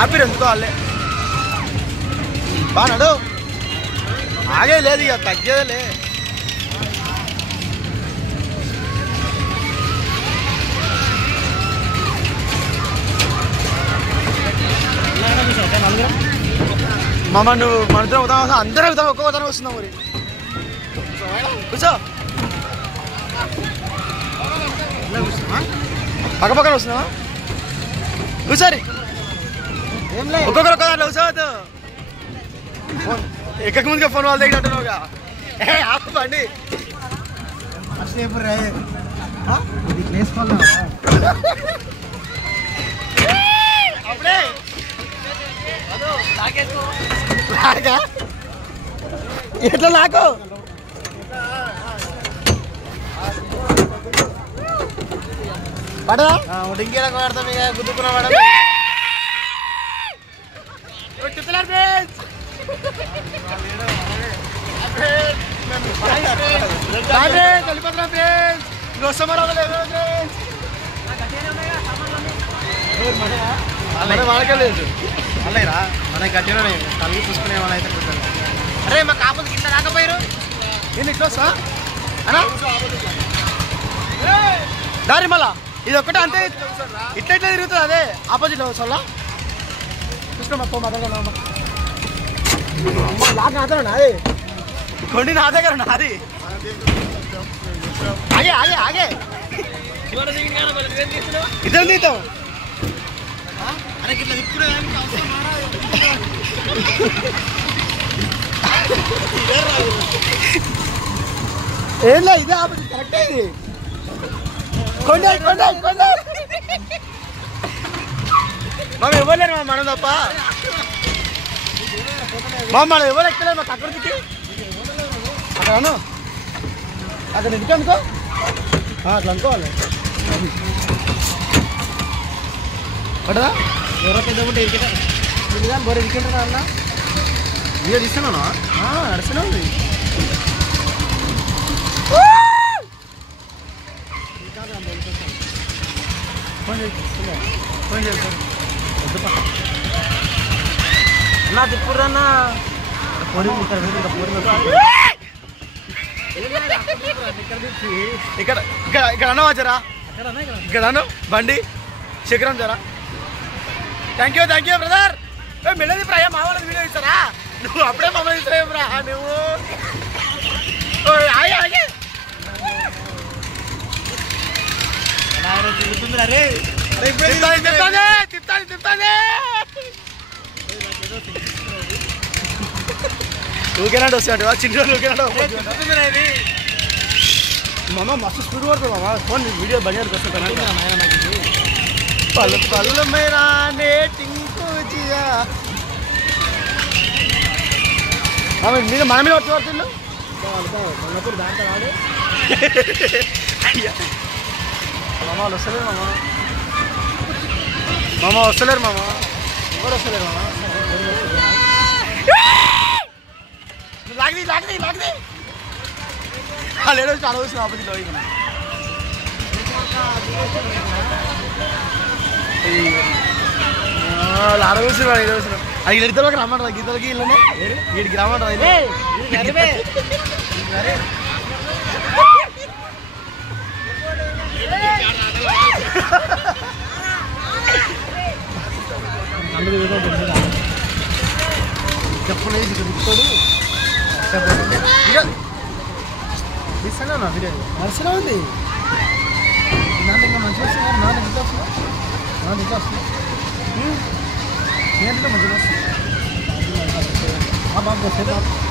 ఆపిరు ఎందుకో వాళ్ళే బానాడు ఆగే లేదు ఇక తగ్గేదేలే మామ నువ్వు మనిద్దరం అవుతాం అందరూ అవుతాం ఒక్కొక్క తనం వస్తున్నావు మరి కూర్చో పక్క పక్కన వస్తున్నావా కూర్చోరి ఒక్కొక్కరు ఒక్క దాంట్లో కూర్చోవద్దు ఫోన్ ఎక్కక ముందుగా ఫోన్ వాళ్ళ దగ్గర అంటున్నావుగా ఆపండి అప్పుడే ఎట్లా నాకు పడదా ఇంకేలా కొడతాం ఇక గుద్దుకున్నా పడ కలిపత్రా ఫ్రెండ్స్ వాళ్ళకెళ్ళలేదు అల్లేరా మనకి గట్టిగా తల్లి చూసుకునే వాళ్ళు అయితే కూర్చోండి అరే మా కాకపోతే కింద రాకపోయారు ఏంటి ఇట్లా వస్తా అనా దారి మళ్ళా ఇది ఒక్కటే అంతే ఇట్లా ఇట్లా తిరుగుతుంది అదే ఆపోజిట్లో వస్తా చూసుకో పో మా దగ్గర నాతో నాది కొండి నా దగ్గర నాది ఆగే ఆగే ఆగే ఇద్దరు తీద్దాం ఇట్లా ఇప్పుడు ఏం లేదు ఇదే ఆపోజిట్ కరెక్ట్ ఇది కొండ కొండ కొండ మనం ఇవ్వలేరు మనం తప్ప మనం ఎవరు ఎక్కలేదు మాకు అక్కడ దిక్కి అక్కడ అను అక్కడ ఎందుకు అనుకో అట్లా అనుకోవాలి పడదా ఎవరో పెద్దకుంటే ఇరికిదా బోర ఇరికింటారా అన్న వీడియో తీస్తున్నాను నడుస్తూనే ఉంది ఫోన్ చేస్తాను నా తిప్పుడు అన్న పొడి ఇక్కడ ఇక్కడ ఇక్కడ అన్నవా జరా ఇక్కడ అను బండి శిఖరం జరా థ్యాంక్ యూ బ్రదర్ మెల్లది ప్రా మా వాళ్ళది వీడియో ఇస్తారా నువ్వు అప్పుడే మమ్మల్ని ఇస్తావు బ్రా నువ్వు ఆగే ఆగే తిప్తానే ఊకేనాడు వస్తాడు చిన్న ఊకేనాడు మామ మస్తు స్పీడ్ పడుతుంది మామ ఫోన్ వీడియో బండి వస్తాను పలు పలు మేరా టింకు జియా మీద మన మీద వచ్చి పడుతుండు దాంట్లో రాడు అయ్యా మామ వాళ్ళు వస్తలేరు మామ వస్తలేరు మామ ఎవరు వస్తలేరు మామ లాగది లేడో చాలా వచ్చిన ఆపోజిట్ ఆడవచ్చిన ఇది వచ్చిన అది ఇద్దరికి రమ్మంటారు గీతలకి ఇళ్ళనే వీడికి రమ్మంటారు చెప్పలేదు గుర్తుడు తీస్తాను నా వీడియో నర్సలో ఉంది దాంట్లో ఇంకా మంచిగా వస్తున్నారు నా దగ్గర వస్తున్నా ఏంటంటే మంచిగా వస్తుంది బాబు వస్తుంది